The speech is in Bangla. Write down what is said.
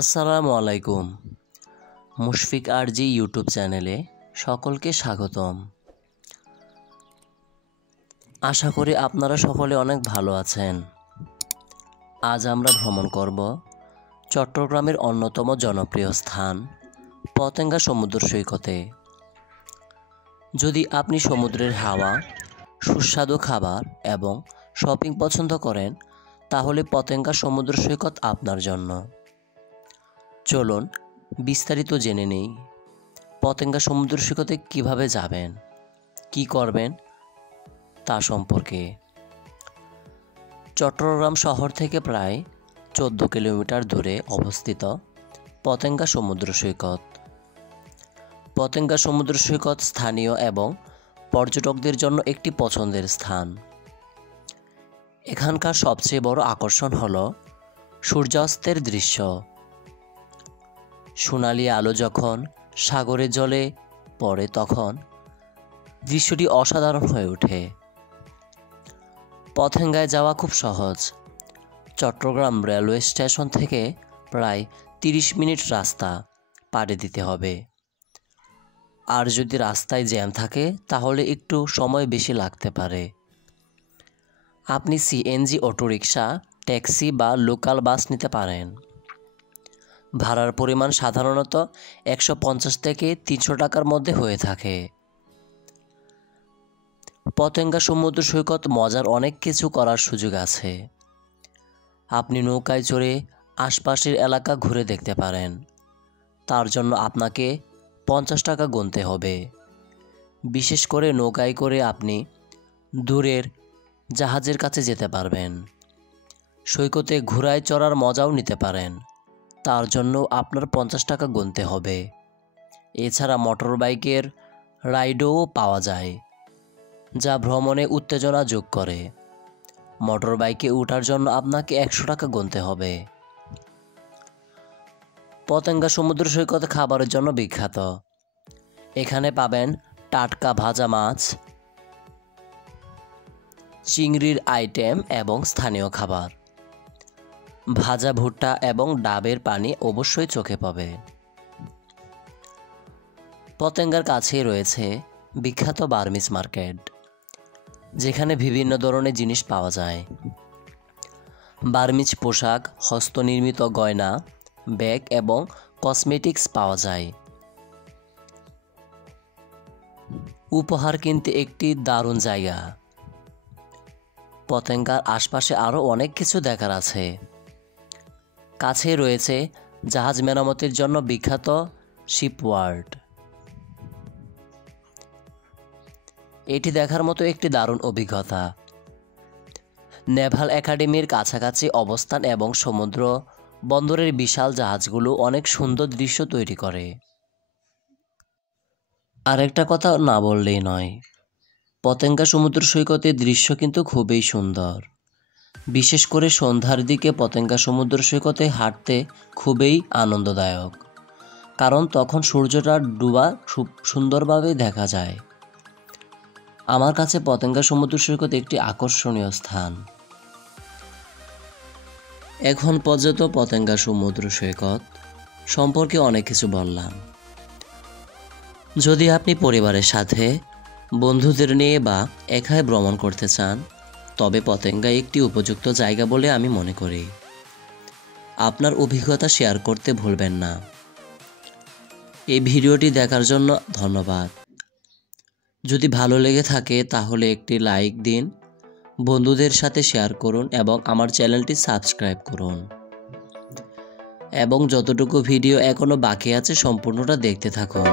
আসসালামু আলাইকুম। মুশফিক আরজি ইউটিউব চ্যানেলে সকলকে স্বাগতম। আশা করি আপনারা সকলে অনেক ভালো আছেন। আজ আমরা ভ্রমণ করব চট্টগ্রামের অন্যতম জনপ্রিয় স্থান পতেঙ্গা সমুদ্র সৈকতে। যদি আপনি সমুদ্রের হাওয়া, সুস্বাদু খাবার এবং শপিং পছন্দ করেন, তাহলে পতেঙ্গা সমুদ্র সৈকত আপনার জন্য। চলুন বিস্তারিত জেনে নেই পতেঙ্গা সমুদ্র সৈকতে কীভাবে যাবেন, কি করবেন তা সম্পর্কে। চট্টগ্রাম শহর থেকে প্রায় 14 কিলোমিটার দূরে অবস্থিত পতেঙ্গা সমুদ্র সৈকত। পতেঙ্গা সমুদ্র সৈকত স্থানীয় এবং পর্যটকদের জন্য একটি পছন্দের স্থান। এখানকার সবচেয়ে বড় আকর্ষণ হল সূর্যাস্তের দৃশ্য। সোনালি আলো যখন সাগরের জলে পড়ে তখন দৃশ্যটি অসাধারণ হয়ে ওঠে। পতেঙ্গায় যাওয়া খুব সহজ। চট্টগ্রাম রেলওয়ে স্টেশন থেকে প্রায় 30 মিনিট রাস্তা পাড়ি দিতে হবে। আর যদি রাস্তায় জ্যাম থাকে তাহলে একটু সময় বেশি লাগতে পারে। আপনি সিএনজি অটোরিকশা, ট্যাক্সি বা লোকাল বাস নিতে পারেন। ভাড়ার পরিমাণ সাধারণত 150 থেকে 300 টাকার মধ্যে হয়ে থাকে। পতেঙ্গা সমুদ্র সৈকত মজার অনেক কিছু করার সুযোগ আছে। আপনি নৌকায় চড়ে আশপাশের এলাকা ঘুরে দেখতে পারেন। তার জন্য আপনাকে 50 টাকা গুনতে হবে। বিশেষ করে নৌকায় করে আপনি দূরের জাহাজের কাছে যেতে পারবেন। সৈকতে ঘোড়ায় চড়ার মজাও নিতে পারেন। তার জন্য আপনার 50 টাকা গুনতে হবে। এছাড়া মোটর বাইকের রাইডও পাওয়া যায়, যা ভ্রমণে উত্তেজনা যোগ করে। মোটর বাইকে ওঠার জন্য আপনাকে 100 টাকা গুনতে হবে। পতেঙ্গা সমুদ্র সৈকত খাবারের জন্য বিখ্যাত। এখানে পাবেন টাটকা ভাজা মাছ, চিংড়ির আইটেম এবং স্থানীয় খাবার। ভাজা ভুট্টা এবং ডাবের পানি অবশ্যই চোখে পড়বে। পতেঙ্গার কাছেই রয়েছে বিখ্যাত বার্মিজ মার্কেট, যেখানে বিভিন্ন ধরনের জিনিস পাওয়া যায়। বার্মিজ পোশাক, হস্তনির্মিত গয়না, ব্যাগ এবং কসমেটিক্স পাওয়া যায়। উপহার কিনতে একটি দারুণ জায়গা। পতেঙ্গার আশপাশে আরও অনেক কিছু দেখার আছে। কাছে রয়েছে জাহাজ মেরামতের জন্য বিখ্যাত শিপওয়ার্ড। এটি দেখার মতো একটি দারুণ অভিজ্ঞতা। নেভাল একাডেমির কাছাকাছি অবস্থান এবং সমুদ্র বন্দরের বিশাল জাহাজগুলো অনেক সুন্দর দৃশ্য তৈরি করে। আরেকটা কথা না বললেই নয়, পতেঙ্গা সমুদ্র সৈকতের দৃশ্য কিন্তু খুবই সুন্দর। বিশেষ করে সন্ধ্যার দিকে পতেঙ্গা সমুদ্র সৈকতে হাঁটতে খুবই আনন্দদায়ক, কারণ তখন সূর্যটা ডুবা খুব সুন্দরভাবে দেখা যায়। আমার কাছে পতেঙ্গা সমুদ্র সৈকত একটি আকর্ষণীয় স্থান। এখন পর্যন্ত পতেঙ্গা সমুদ্র সৈকত সম্পর্কে অনেক কিছু বললাম। যদি আপনি পরিবারের সাথে, বন্ধুদের নিয়ে বা একাই ভ্রমণ করতে চান, তবে পতেঙ্গা একটি উপযুক্ত জায়গা বলে আমি মনে করি। আপনার অভিজ্ঞতা শেয়ার করতে ভুলবেন না। এই ভিডিওটি দেখার জন্য ধন্যবাদ। যদি ভালো লেগে থাকে তাহলে একটি লাইক দিন, বন্ধুদের সাথে শেয়ার করুন এবং আমার চ্যানেলটি সাবস্ক্রাইব করুন। এবং যতটুকু ভিডিও এখনও বাকি আছে সম্পূর্ণটা দেখতে থাকুন।